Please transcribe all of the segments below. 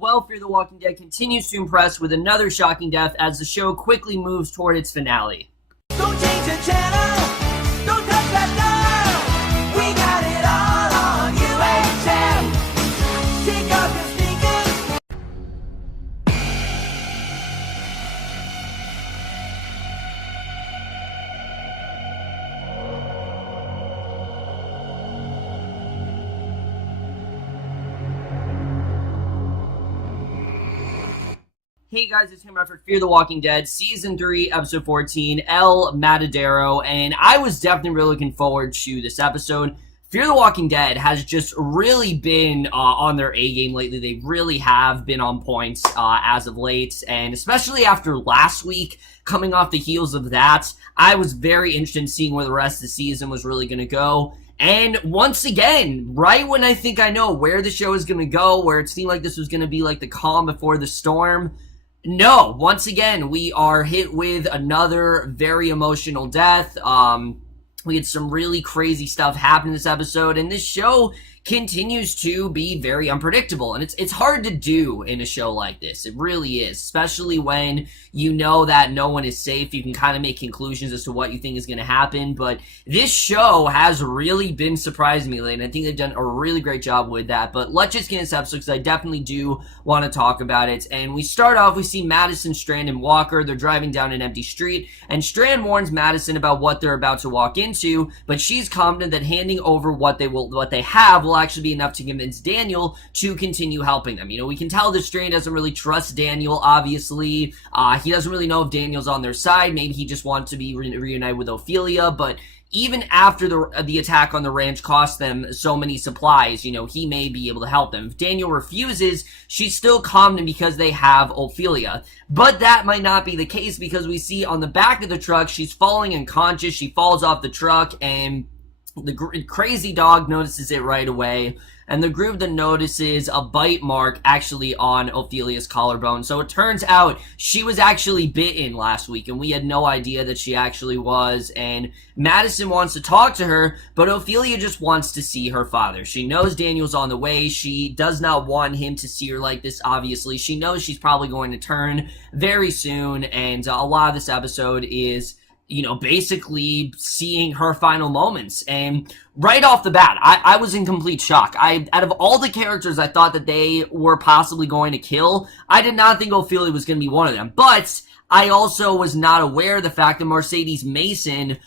Well, Fear the Walking Dead continues to impress with another shocking death as the show quickly moves toward its finale. Don't change the channel, don't touch that dial. We got it all on UHF. Take off your sneakers. Hey guys, it's Tim for Fear the Walking Dead, Season 3, Episode 14, El Materdoro, and I was definitely really looking forward to this episode. Fear the Walking Dead has just really been on their A-game lately. They really have been on points as of late, and especially after last week, coming off the heels of that, I was very interested in seeing where the rest of the season was really going to go. And once again, right when I think I know where the show is going to go, where it seemed like this was going to be like the calm before the storm, no, once again, we are hit with another very emotional death. We had some really crazy stuff happen in this episode, and this show continues to be very unpredictable, and it's hard to do in a show like this. It really is, especially when you know that no one is safe. You can kind of make conclusions as to what you think is going to happen, but this show has really been surprising me lately, and I think they've done a really great job with that. But let's just get into this episode, because I definitely do want to talk about it. And we start off, we see Madison, Strand, and Walker. They're driving down an empty street, and Strand warns Madison about what they're about to walk into, but she's confident that handing over what they have will actually be enough to convince Daniel to continue helping them. You know, we can tell that Strand doesn't really trust Daniel, obviously. He doesn't really know if Daniel's on their side. Maybe he just wants to be reunited with Ophelia, but even after the attack on the ranch cost them so many supplies, you know, he may be able to help them. If Daniel refuses, she's still confident because they have Ophelia. But that might not be the case, because we see on the back of the truck, she's falling unconscious. She falls off the truck, and the crazy dog notices it right away, and the group then notices a bite mark actually on Ophelia's collarbone. So it turns out she was actually bitten last week, and we had no idea that she actually was. And Madison wants to talk to her, but Ophelia just wants to see her father. She knows Daniel's on the way. She does not want him to see her like this, obviously. She knows she's probably going to turn very soon, and a lot of this episode is, you know, basically seeing her final moments. And right off the bat, I was in complete shock. Out of all the characters I thought that they were possibly going to kill, I did not think Ophelia was going to be one of them. But I also was not aware of the fact that Mercedes Mason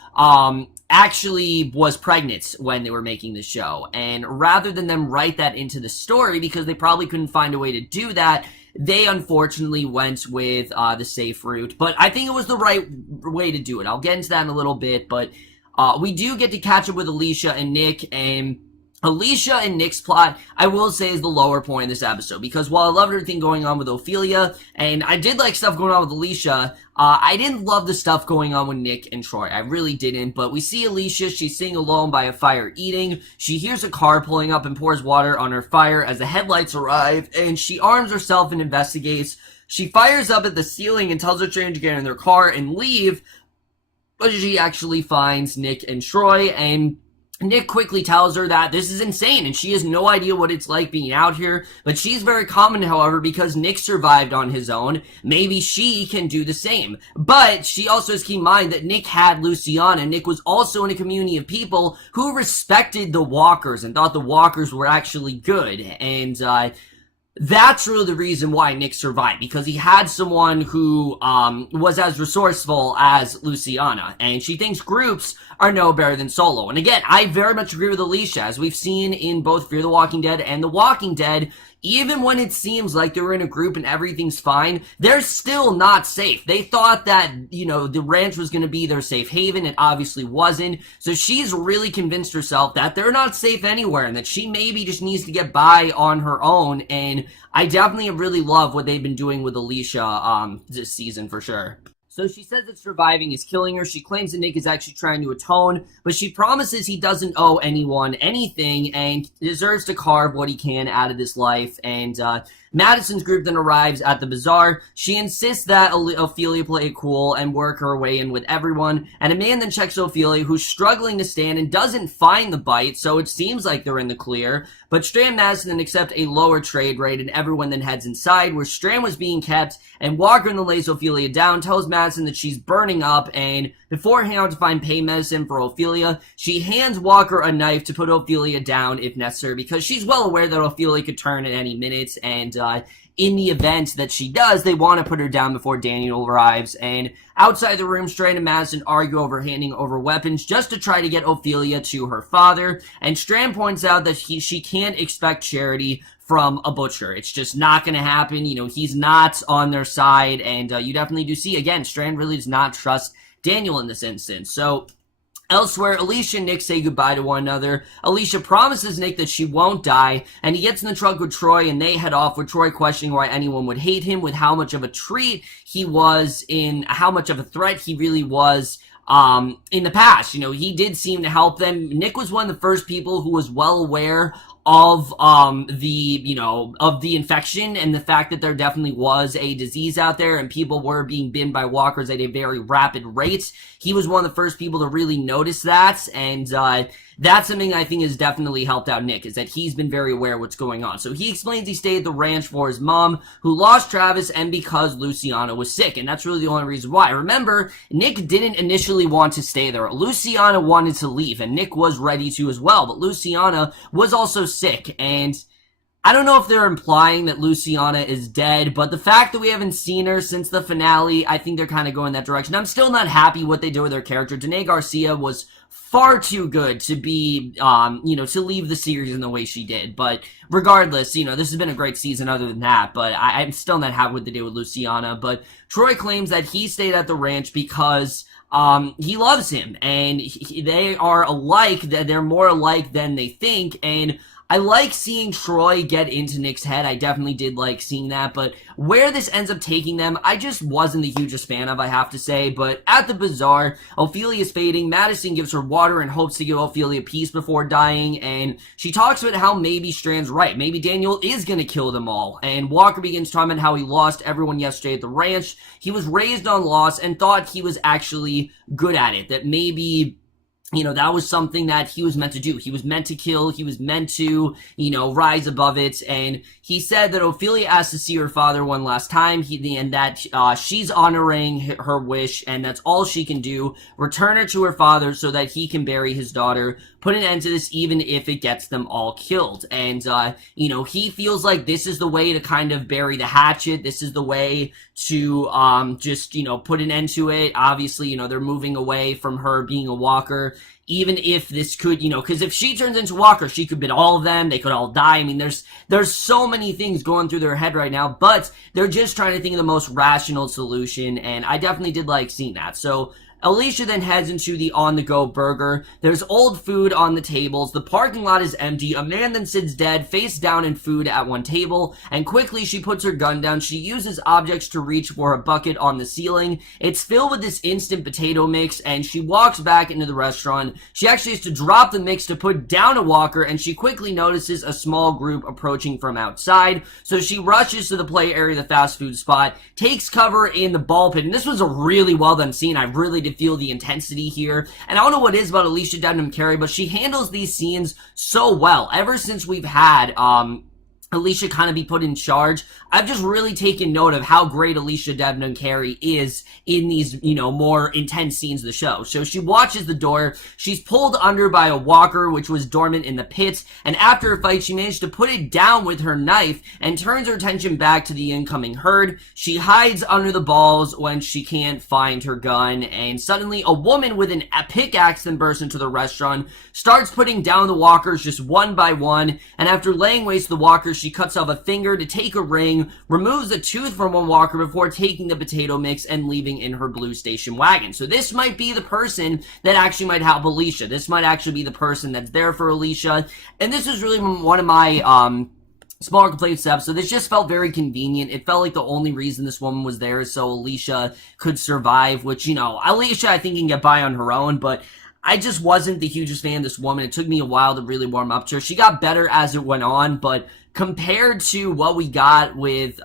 actually was pregnant when they were making the show. And rather than them write that into the story, because they probably couldn't find a way to do that, they unfortunately went with the safe route. But I think it was the right way to do it. I'll get into that in a little bit, but we do get to catch up with Alycia and Nick, and Alycia and Nick's plot, I will say, is the lower point in this episode, because while I loved everything going on with Ophelia, and I did like stuff going on with Alycia, I didn't love the stuff going on with Nick and Troy. I really didn't. But we see Alycia, she's sitting alone by a fire eating. She hears a car pulling up and pours water on her fire as the headlights arrive, and she arms herself and investigates. She fires up at the ceiling and tells her trainer to get in their car and leave, but she actually finds Nick and Troy, and Nick quickly tells her that this is insane and she has no idea what it's like being out here, but she's very confident, however, because Nick survived on his own. Maybe she can do the same. But she also has to keep in mind that Nick had Luciana. Nick was also in a community of people who respected the walkers and thought the walkers were actually good, and that's really the reason why Nick survived, because he had someone who was as resourceful as Luciana, and she thinks groups are no better than solo. And again, I very much agree with Alycia, as we've seen in both Fear the Walking Dead and The Walking Dead. Even when it seems like they're in a group and everything's fine, they're still not safe. They thought that, you know, the ranch was going to be their safe haven. It obviously wasn't. So she's really convinced herself that they're not safe anywhere and that she maybe just needs to get by on her own. And I definitely really love what they've been doing with Alycia this season for sure. So she says that surviving is killing her. She claims that Nick is actually trying to atone, but she promises he doesn't owe anyone anything and deserves to carve what he can out of this life. And Madison's group then arrives at the bazaar. She insists that Ophelia play it cool and work her way in with everyone, and a man then checks Ophelia, who's struggling to stand and doesn't find the bite, so it seems like they're in the clear. But Strand and Madison then accept a lower trade rate, and everyone then heads inside, where Strand was being kept, and Walker then lays Ophelia down, tells Madison that she's burning up, and before heading out to find pain medicine for Ophelia, she hands Walker a knife to put Ophelia down if necessary, because she's well aware that Ophelia could turn at any minute, and in the event that she does, they want to put her down before Daniel arrives. And outside the room, Strand and Madison argue over handing over weapons just to try to get Ophelia to her father. And Strand points out that she can't expect charity from a butcher. It's just not going to happen. You know, he's not on their side. And you definitely do see, again, Strand really does not trust Daniel in this instance. So elsewhere, Alycia and Nick say goodbye to one another. Alycia promises Nick that she won't die, and he gets in the trunk with Troy, and they head off with Troy questioning why anyone would hate him, with how much of a treat he was in, how much of a threat he really was in the past. You know, he did seem to help them. Nick was one of the first people who was well aware of the infection and the fact that there definitely was a disease out there and people were being bitten by walkers at a very rapid rate. He was one of the first people to really notice that, and that's something I think has definitely helped out Nick, is that he's been very aware of what's going on. So he explains he stayed at the ranch for his mom, who lost Travis, and because Luciana was sick, and that's really the only reason why. Remember, Nick didn't initially want to stay there. Luciana wanted to leave, and Nick was ready to as well, but Luciana was also sick, and I don't know if they're implying that Luciana is dead, but the fact that we haven't seen her since the finale, I think they're kind of going that direction. I'm still not happy what they do with her character. Danae Garcia was far too good to be, to leave the series in the way she did. But regardless, this has been a great season other than that, but I'm still not happy with what they did with Luciana. But Troy claims that he stayed at the ranch because he loves him, and they are alike, that they're more alike than they think, and I like seeing Troy get into Nick's head. I definitely did like seeing that, but where this ends up taking them, I just wasn't the hugest fan of, I have to say. But at the bazaar, Ophelia's fading. Madison gives her water and hopes to give Ophelia peace before dying, and she talks about how maybe Strand's right. Maybe Daniel is going to kill them all, and Walker begins talking about how he lost everyone yesterday at the ranch. He was raised on loss and thought he was actually good at it, that maybe that was something that he was meant to do. He was meant to kill. He was meant to, rise above it. And he said that Ophelia asked to see her father one last time, and that she's honoring her wish, and that's all she can do. Return her to her father so that he can bury his daughter. Put an end to this, even if it gets them all killed. And, he feels like this is the way to kind of bury the hatchet. This is the way to put an end to it. Obviously, they're moving away from her being a walker. Even if this could, because if she turns into Walker, she could bid all of them. They could all die. I mean, there's so many things going through their head right now, but they're just trying to think of the most rational solution, and I definitely did like seeing that. So Alycia then heads into the on-the-go burger. There's old food on the tables. The parking lot is empty. A man then sits dead, face down in food at one table, and quickly she puts her gun down. She uses objects to reach for a bucket on the ceiling. It's filled with this instant potato mix, and she walks back into the restaurant. She actually has to drop the mix to put down a walker, and she quickly notices a small group approaching from outside. So she rushes to the play area of the fast food spot, takes cover in the ball pit, and this was a really well done scene. I really did feel the intensity here. And I don't know what it is about Alycia Debnam-Carey, but she handles these scenes so well. Ever since we've had Alycia kind of be put in charge, I've just really taken note of how great Alycia Debnam-Carey is in these, more intense scenes of the show. So she watches the door, she's pulled under by a walker, which was dormant in the pit, and after a fight, she managed to put it down with her knife and turns her attention back to the incoming herd. She hides under the balls when she can't find her gun, and suddenly a woman with a pickaxe then bursts into the restaurant, starts putting down the walkers just one by one, and after laying waste to the walkers, she cuts off a finger to take a ring, removes a tooth from one walker before taking the potato mix and leaving in her blue station wagon. So this might be the person that actually might help Alycia. This might actually be the person that's there for Alycia. And this is really one of my smaller complaints steps. So this just felt very convenient. It felt like the only reason this woman was there is so Alycia could survive, which, Alycia I think can get by on her own, but I just wasn't the hugest fan of this woman. It took me a while to really warm up to her. She got better as it went on, but compared to what we got with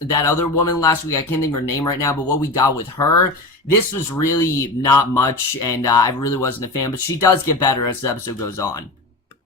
that other woman last week, I can't think of her name right now, but what we got with her, this was really not much, and I really wasn't a fan, but she does get better as the episode goes on.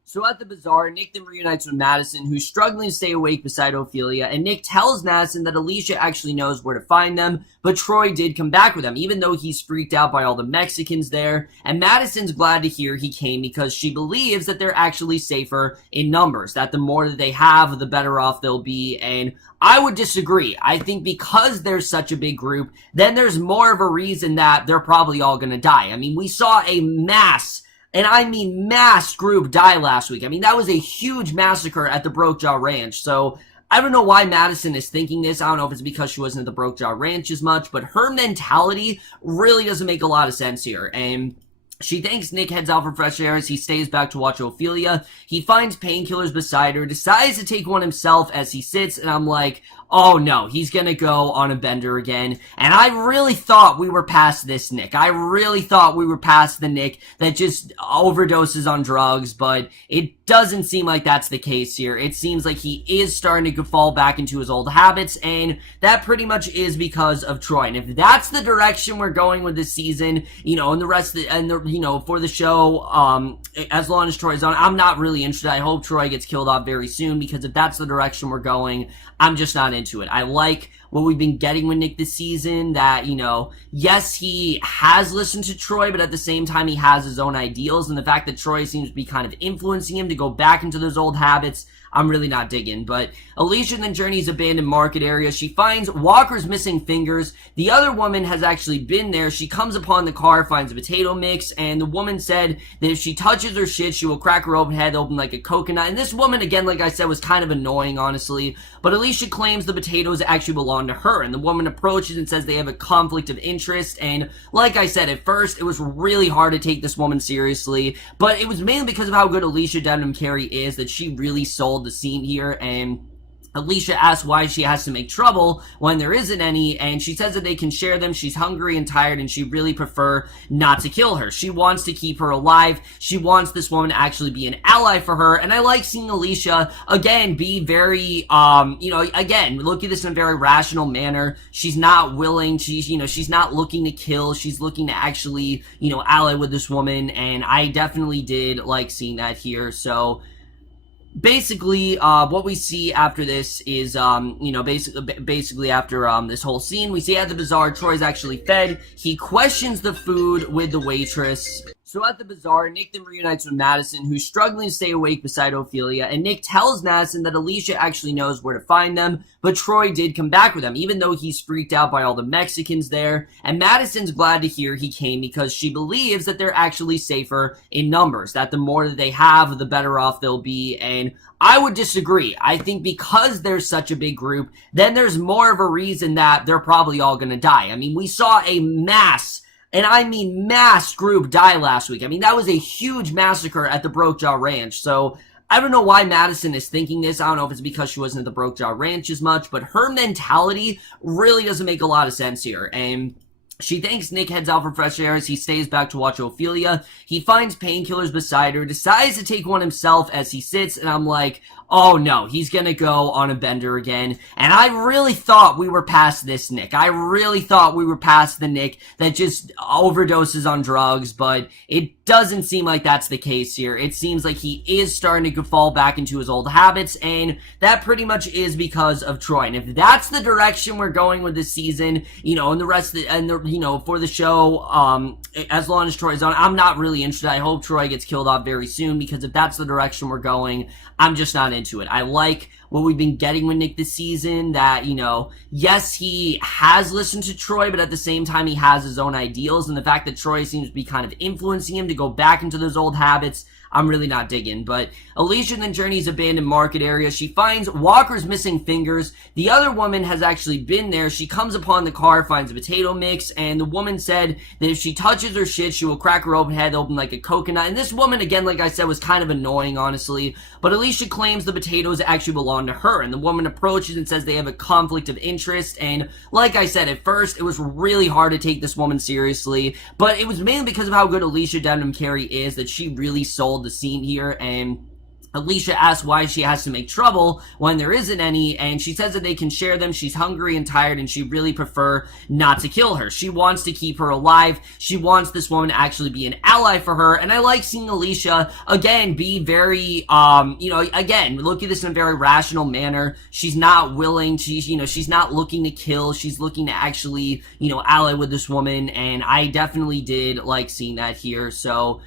So at the bazaar, Nick then reunites with Madison, who's struggling to stay awake beside Ophelia, and Nick tells Madison that Alycia actually knows where to find them, but Troy did come back with them, even though he's freaked out by all the Mexicans there, and Madison's glad to hear he came because she believes that they're actually safer in numbers, that the more that they have, the better off they'll be, and I would disagree. I think because there's such a big group, then there's more of a reason that they're probably all gonna die. I mean, we saw a mass, and I mean mass group die last week. I mean, that was a huge massacre at the Broke Jaw Ranch. So I don't know why Madison is thinking this. I don't know if it's because she wasn't at the Broke Jaw Ranch as much, but her mentality really doesn't make a lot of sense here. And she thinks Nick heads out for fresh air as he stays back to watch Ophelia. He finds painkillers beside her, decides to take one himself as he sits, and I'm like, oh no, he's gonna go on a bender again. And I really thought we were past this Nick. I really thought we were past the Nick that just overdoses on drugs, but it doesn't seem like that's the case here. It seems like he is starting to fall back into his old habits, and that pretty much is because of Troy. And if that's the direction we're going with this season, you know, and the rest of for the show, as long as Troy's on, I'm not really interested. I hope Troy gets killed off very soon, because if that's the direction we're going, I'm just not into it. I like what we've been getting with Nick this season, that, you know, yes, he has listened to Troy, but at the same time, he has his own ideals, and the fact that Troy seems to be kind of influencing him to go back into those old habits, I'm really not digging. But Alycia then journeys abandoned market area. She finds Walker's missing fingers. The other woman has actually been there. She comes upon the car, finds a potato mix, and the woman said that if she touches her shit, she will crack her open head open like a coconut. And this woman, again, like I said, was kind of annoying, honestly. But Alycia claims the potatoes actually belong to her, and the woman approaches and says they have a conflict of interest. And like I said, at first, it was really hard to take this woman seriously, but it was mainly because of how good Alycia Debnam-Carey is that she really sold the scene here. And Alycia asks why she has to make trouble when there isn't any, and she says that they can share them. She's hungry and tired, and she'd really prefer not to kill her. She wants to keep her alive. She wants this woman to actually be an ally for her, and I like seeing Alycia, again, be very, again, look at this in a very rational manner. She's not willing, she's not looking to kill. She's looking to actually, ally with this woman, and I definitely did like seeing that here. So basically, what we see after this is, basically after, this whole scene, we see at the bazaar, Troy's actually fed. He questions the food with the waitress. So at the bazaar, Nick then reunites with Madison, who's struggling to stay awake beside Ophelia, and Nick tells Madison that Alycia actually knows where to find them, but Troy did come back with them, even though he's freaked out by all the Mexicans there, and Madison's glad to hear he came because she believes that they're actually safer in numbers, that the more that they have, the better off they'll be, and I would disagree. I think because there's such a big group, then there's more of a reason that they're probably all gonna die. I mean, we saw a mass, and I mean mass group die last week. I mean, that was a huge massacre at the Broke Jaw Ranch. So I don't know why Madison is thinking this. I don't know if it's because she wasn't at the Broke Jaw Ranch as much, but her mentality really doesn't make a lot of sense here. And she thinks Nick heads out for fresh air as he stays back to watch Ophelia. He finds painkillers beside her, decides to take one himself as he sits, and I'm like, oh no, he's gonna go on a bender again. And I really thought we were past this Nick. I really thought we were past the Nick that just overdoses on drugs, but it doesn't seem like that's the case here. It seems like he is starting to fall back into his old habits, and that pretty much is because of Troy. And if that's the direction we're going with this season, and the rest of for the show, as long as Troy's on, I'm not really interested. I hope Troy gets killed off very soon, because if that's the direction we're going, I'm just not into it. I like what we've been getting with Nick this season, that, yes, he has listened to Troy, but at the same time, he has his own ideals, and the fact that Troy seems to be kind of influencing him to go back into those old habits, I'm really not digging. But Alycia then journeys abandoned market area. She finds Walker's missing fingers. The other woman has actually been there. She comes upon the car, finds a potato mix, and the woman said that if she touches her shit, she will crack her open head open like a coconut. And this woman, again, like I said, was kind of annoying, honestly. But Alycia claims the potatoes actually belong to her, and the woman approaches and says they have a conflict of interest. And like I said, at first, it was really hard to take this woman seriously, but it was mainly because of how good Alycia Debnam-Carey is that she really sold the scene here. And Alycia asks why she has to make trouble when there isn't any, and she says that they can share them. She's hungry and tired, and she'd really prefer not to kill her. She wants to keep her alive. She wants this woman to actually be an ally for her, and I like seeing Alycia, again, be very, again, look at this in a very rational manner. She's not willing, she's not looking to kill. She's looking to actually, ally with this woman, and I definitely did like seeing that here, So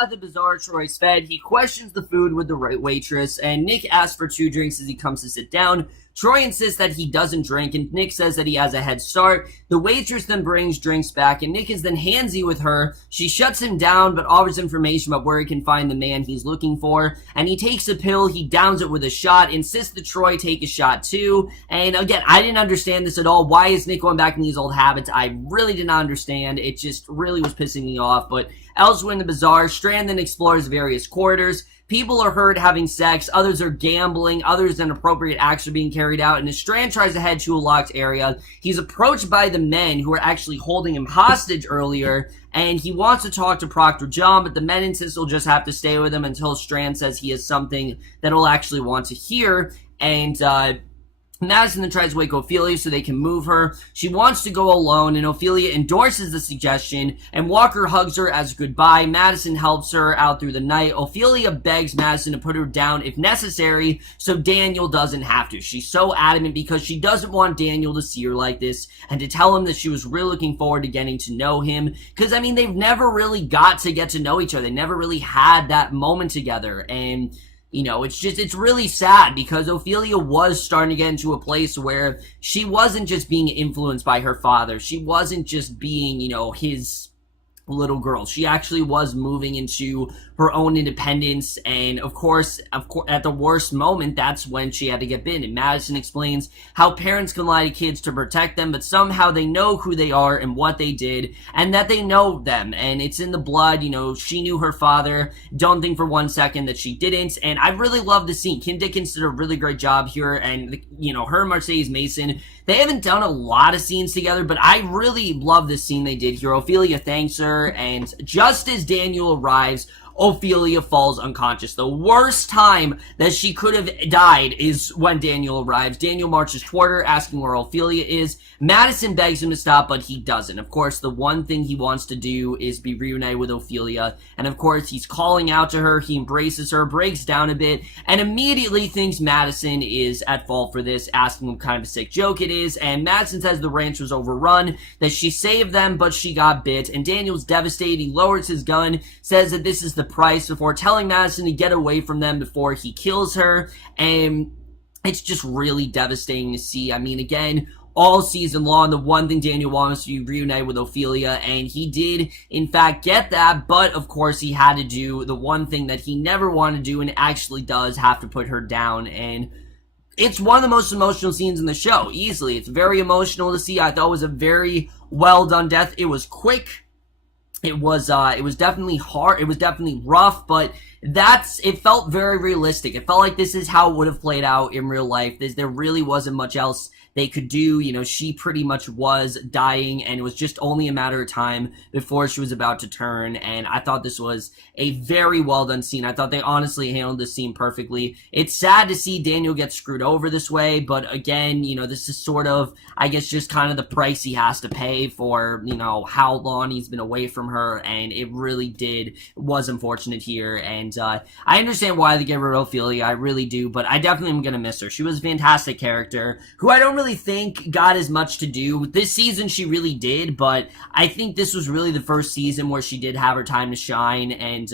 at the bazaar, Troy's fed. He questions the food with the right waitress, and Nick asks for 2 drinks as he comes to sit down. Troy insists that he doesn't drink, and Nick says that he has a head start. The waitress then brings drinks back, and Nick is then handsy with her. She shuts him down, but offers information about where he can find the man he's looking for. And he takes a pill, he downs it with a shot, insists that Troy take a shot too. And again, I didn't understand this at all. Why is Nick going back in these old habits? I really did not understand. It just really was pissing me off. But elsewhere in the bazaar, Strand then explores various corridors. People are heard having sex, others are gambling, others inappropriate acts are being carried out, and as Strand tries to head to a locked area, he's approached by the men who were actually holding him hostage earlier, and he wants to talk to Proctor John, but the men insist he'll just have to stay with him until Strand says he has something that he'll actually want to hear, and Madison then tries to wake Ophelia so they can move her. She wants to go alone, and Ophelia endorses the suggestion, and Walker hugs her as goodbye. Madison helps her out through the night. Ophelia begs Madison to put her down if necessary, so Daniel doesn't have to. She's so adamant because she doesn't want Daniel to see her like this, and to tell him that she was really looking forward to getting to know him, because, I mean, they've never really got to get to know each other. They never really had that moment together, and it's really sad because Ophelia was starting to get into a place where she wasn't just being influenced by her father. She wasn't just being, his little girl. She actually was moving into her own independence, and of course, at the worst moment, that's when she had to get bitten. And Madison explains how parents can lie to kids to protect them, but somehow they know who they are and what they did, and that they know them, and it's in the blood. She knew her father. Don't think for one second that she didn't, and I really love the scene. Kim Dickens did a really great job here, and her and Mercedes Mason, they haven't done a lot of scenes together, but I really love this scene they did here. Ophelia thanks her, and just as Daniel arrives, Ophelia falls unconscious. The worst time that she could have died is when Daniel arrives. Daniel marches toward her, asking where Ophelia is. Madison begs him to stop, but he doesn't. Of course, the one thing he wants to do is be reunited with Ophelia, and of course, he's calling out to her. He embraces her, breaks down a bit, and immediately thinks Madison is at fault for this, asking what kind of a sick joke it is, and Madison says the ranch was overrun, that she saved them, but she got bit, and Daniel's devastated. He lowers his gun, says that this is the price, before telling Madison to get away from them before he kills her, and it's just really devastating to see. I mean, again, all season long, the one thing Daniel wants to be reunited with Ophelia, and he did, in fact, get that, but, of course, he had to do the one thing that he never wanted to do, and actually does have to put her down, and it's one of the most emotional scenes in the show, easily. It's very emotional to see. I thought it was a very well-done death. It was quick. It was definitely hard. It was definitely rough, but it felt very realistic. It felt like this is how it would have played out in real life. There really wasn't much else they could do. She pretty much was dying, and it was just only a matter of time before she was about to turn, and I thought this was a very well done scene. I thought they honestly handled this scene perfectly. It's sad to see Daniel get screwed over this way, but again, this is sort of, I guess, just kind of the price he has to pay for, how long he's been away from her, and it really was unfortunate here, and I understand why they get rid of Ophelia, I really do, but I definitely am gonna miss her. She was a fantastic character, who I don't really think got as much to do. This season she really did, but I think this was really the first season where she did have her time to shine, and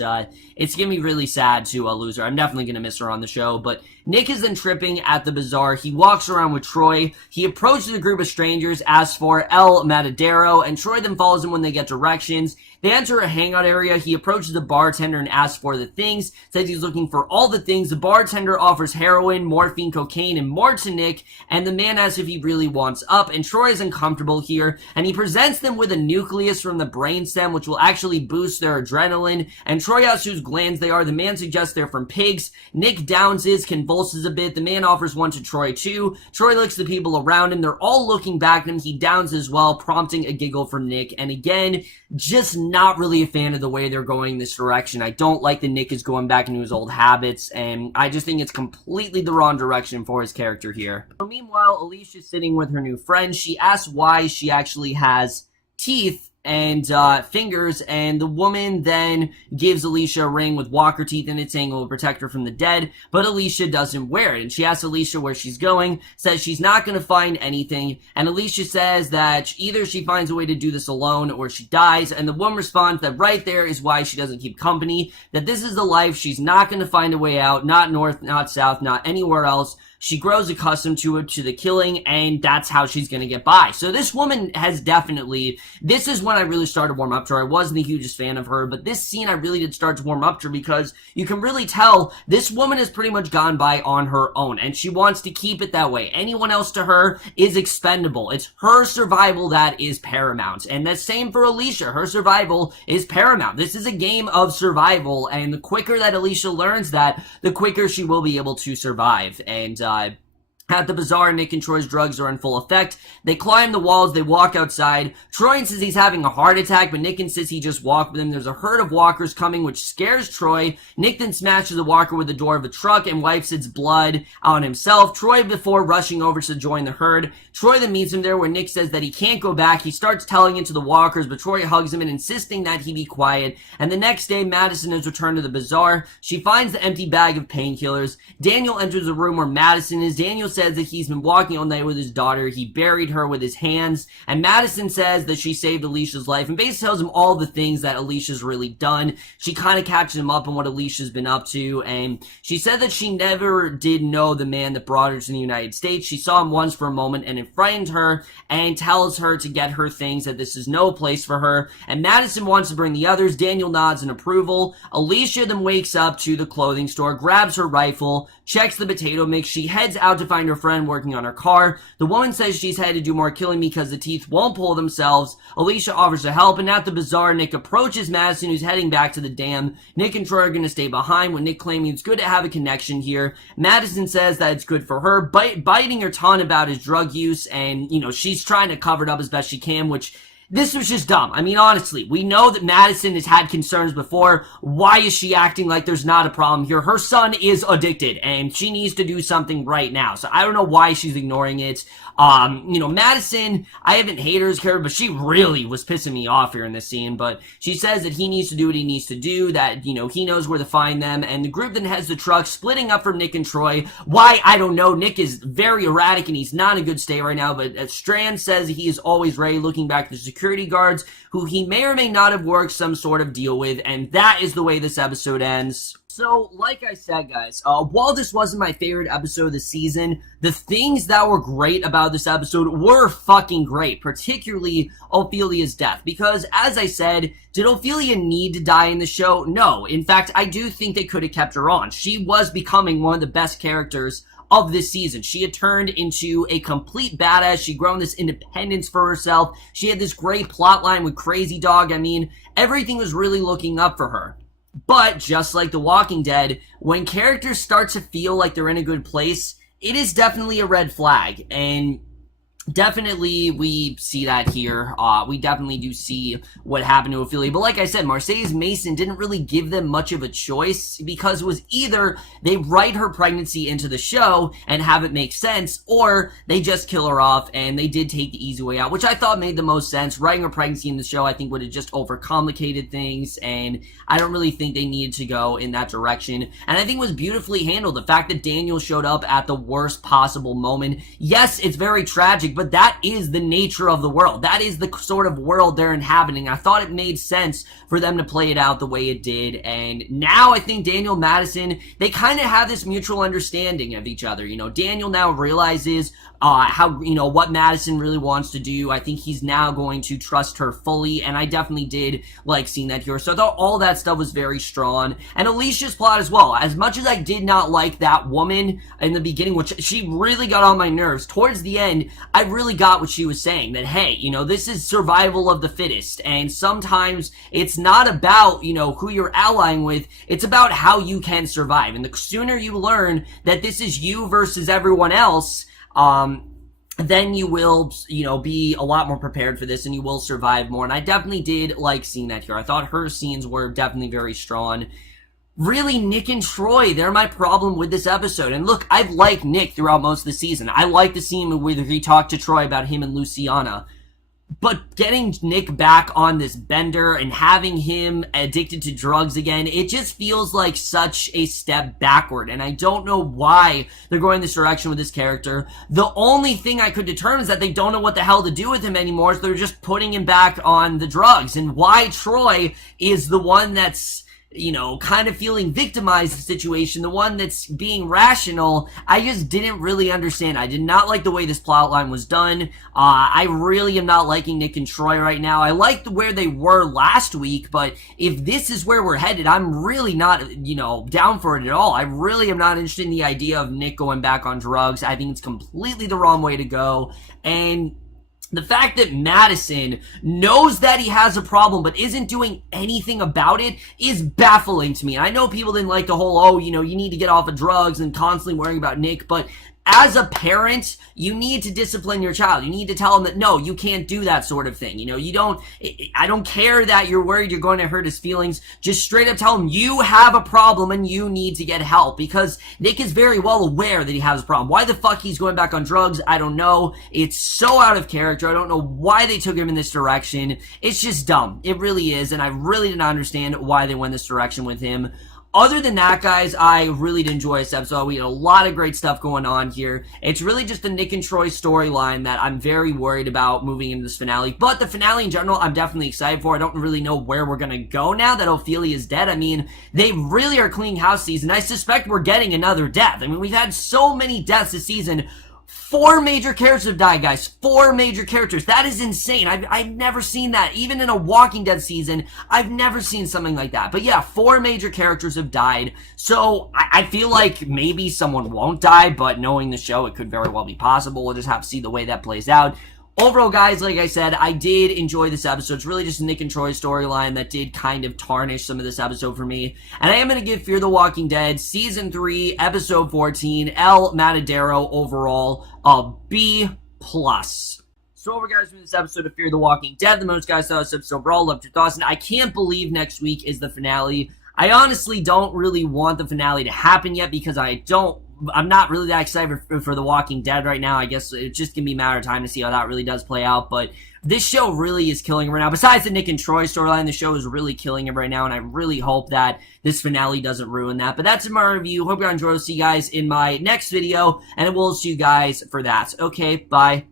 it's gonna be really sad to lose her. I'm definitely gonna miss her on the show, but Nick is then tripping at the bazaar. He walks around with Troy. He approaches a group of strangers, asks for El Materdoro, and Troy then follows him when they get directions. They enter a hangout area. He approaches the bartender and asks for the things, says he's looking for all the things. The bartender offers heroin, morphine, cocaine, and more to Nick, and the man asks if he really wants up, and Troy is uncomfortable here, and he presents them with a nucleus from the brainstem, which will actually boost their adrenaline, and Troy asks whose glands they are. The man suggests they're from pigs. Nick downs his, convulses a bit. The man offers one to Troy too. Troy looks at the people around him. They're all looking back at him. He downs as well, prompting a giggle from Nick, and again, just not really a fan of the way they're going this direction. I don't like that Nick is going back into his old habits, and I just think it's completely the wrong direction for his character here. So meanwhile, Alycia's sitting with her new friend. She asks why she actually has teeth and fingers, and the woman then gives Alycia a ring with walker teeth in it, saying it will protect her from the dead, but Alycia doesn't wear it, and she asks Alycia where she's going, says she's not going to find anything, and Alycia says that either she finds a way to do this alone or she dies, and the woman responds that right there is why she doesn't keep company, that this is the life, she's not going to find a way out, not north, not south, not anywhere else. She grows accustomed to it, to the killing, and that's how she's going to get by. So this woman has definitely, this is when I really started to warm up to her. I wasn't the hugest fan of her, but this scene I really did start to warm up to her because you can really tell this woman has pretty much gone by on her own, and she wants to keep it that way. Anyone else to her is expendable. It's her survival that is paramount, and the same for Alycia. Her survival is paramount. This is a game of survival, and the quicker that Alycia learns that, the quicker she will be able to survive. And at the bazaar, Nick and Troy's drugs are in full effect. They climb the walls, they walk outside. Troy insists he's having a heart attack, but Nick insists he just walk with him. There's a herd of walkers coming, which scares Troy. Nick then smashes the walker with the door of a truck and wipes its blood on himself. Troy before rushing over to join the herd. Troy then meets him there where Nick says that he can't go back. He starts telling it to the walkers, but Troy hugs him and insisting that he be quiet. And the next day, Madison has returned to the bazaar. She finds the empty bag of painkillers. Daniel enters the room where Madison is. Daniel says that he's been walking all night with his daughter. He buried her with his hands. And Madison says that she saved Alicia's life and basically tells him all the things that Alicia's really done. She kind of catches him up on what Alicia's been up to. And she said that she never did know the man that brought her to the United States. She saw him once for a moment and it frightened her and tells her to get her things, that this is no place for her. And Madison wants to bring the others. Daniel nods in approval. Alycia then wakes up to the clothing store, grabs her rifle, checks the potato mix. She heads out to find her friend working on her car. The woman says she's had to do more killing because the teeth won't pull themselves. Alycia offers to help, and at the bazaar, Nick approaches Madison, who's heading back to the dam. Nick and Troy are going to stay behind, with Nick claiming it's good to have a connection here. Madison says that it's good for her, biting her tongue about his drug use, and, you know, she's trying to cover it up as best she can, which this was just dumb. I mean, honestly, we know that Madison has had concerns before. Why is she acting like there's not a problem here? Her son is addicted, and she needs to do something right now. So I don't know why she's ignoring it. You know, Madison, I haven't hated her character, but she really was pissing me off here in this scene. But she says that he needs to do what he needs to do, that, you know, he knows where to find them. And the group then heads the truck, splitting up from Nick and Troy. Why? I don't know. Nick is very erratic, and he's not in a good state right now. But Strand says he is always ready, looking back at the security guards, who he may or may not have worked some sort of deal with. And that is the way this episode ends. So, like I said, guys, while this wasn't my favorite episode of the season, the things that were great about this episode were fucking great, particularly Ophelia's death, because, as I said, did Ophelia need to die in the show? No. In fact, I do think they could have kept her on. She was becoming one of the best characters of this season. She had turned into a complete badass. She'd grown this independence for herself. She had this great plot line with Crazy Dog. I mean, everything was really looking up for her. But, just like The Walking Dead, when characters start to feel like they're in a good place, it is definitely a red flag, and definitely we see that here. We definitely do see what happened to Ophelia. But like I said, Mercedes Mason didn't really give them much of a choice, because it was either they write her pregnancy into the show and have it make sense, or they just kill her off, and they did take the easy way out, which I thought made the most sense. Writing her pregnancy in the show, I think, would have just overcomplicated things, and I don't really think they needed to go in that direction. And I think it was beautifully handled. The fact that Daniel showed up at the worst possible moment. Yes, it's very tragic, but that is the nature of the world. That is the sort of world they're inhabiting. I thought it made sense for them to play it out the way it did, and now I think Daniel and Madison, they kind of have this mutual understanding of each other. You know, Daniel now realizes how, you know, what Madison really wants to do. I think he's now going to trust her fully, and I definitely did like seeing that here. So I thought all that stuff was very strong. And Alicia's plot as well. As much as I did not like that woman in the beginning, which she really got on my nerves, towards the end, I really got what she was saying. That, hey, you know, this is survival of the fittest, and sometimes it's not about, you know, who you're allying with, it's about how you can survive. And the sooner you learn that this is you versus everyone else, then you will, be a lot more prepared for this and you will survive more. And I definitely did like seeing that here. I thought her scenes were definitely very strong. Really, Nick and Troy, they're my problem with this episode. And look, I've liked Nick throughout most of the season. I like the scene where he talked to Troy about him and Luciana. But getting Nick back on this bender and having him addicted to drugs again, it just feels like such a step backward. And I don't know why they're going this direction with this character. The only thing I could determine is that they don't know what the hell to do with him anymore, so they're just putting him back on the drugs. And why Troy is the one that's, kind of feeling victimized in the situation, the one that's being rational, I just didn't really understand. I did not like the way this plot line was done. I really am not liking Nick and Troy right now. I liked where they were last week, but if this is where we're headed, I'm really not, down for it at all. I really am not interested in the idea of Nick going back on drugs. I think it's completely the wrong way to go, and the fact that Madison knows that he has a problem but isn't doing anything about it is baffling to me. And I know people didn't like the whole, you need to get off of drugs and constantly worrying about Nick, but as a parent, you need to discipline your child. You need to tell him that, no, you can't do that sort of thing. I don't care that you're worried you're going to hurt his feelings. Just straight up tell him you have a problem and you need to get help, because Nick is very well aware that he has a problem. Why the fuck he's going back on drugs, I don't know. It's so out of character. I don't know why they took him in this direction. It's just dumb. It really is, and I really did not understand why they went this direction with him. Other than that, guys, I really did enjoy this episode. We had a lot of great stuff going on here. It's really just the Nick and Troy storyline that I'm very worried about moving into this finale. But the finale in general, I'm definitely excited for. I don't really know where we're going to go now that Ophelia is dead. I mean, they really are cleaning house season. I suspect we're getting another death. I mean, we've had so many deaths this season. 4 major characters have died, guys. 4 major characters. That is insane. I've never seen that. Even in a Walking Dead season, I've never seen something like that. But yeah, 4 major characters have died. So I feel like maybe someone won't die, but knowing the show, it could very well be possible. We'll just have to see the way that plays out. Overall, guys, like I said, I did enjoy this episode. It's really just Nick and Troy's storyline that did kind of tarnish some of this episode for me. And I am going to give Fear the Walking Dead Season 3, Episode 14, El Materdoro overall a B+. So over, guys, from this episode of Fear the Walking Dead, the most guys saw this episode overall, loved your thoughts, and I can't believe next week is the finale. I honestly don't really want the finale to happen yet because I'm not really that excited for The Walking Dead right now. I guess it's just going to be a matter of time to see how that really does play out. But this show really is killing it right now. Besides the Nick and Troy storyline, the show is really killing it right now. And I really hope that this finale doesn't ruin that. But that's my review. Hope you enjoyed. See you guys in my next video. And I will see you guys for that. Okay, bye.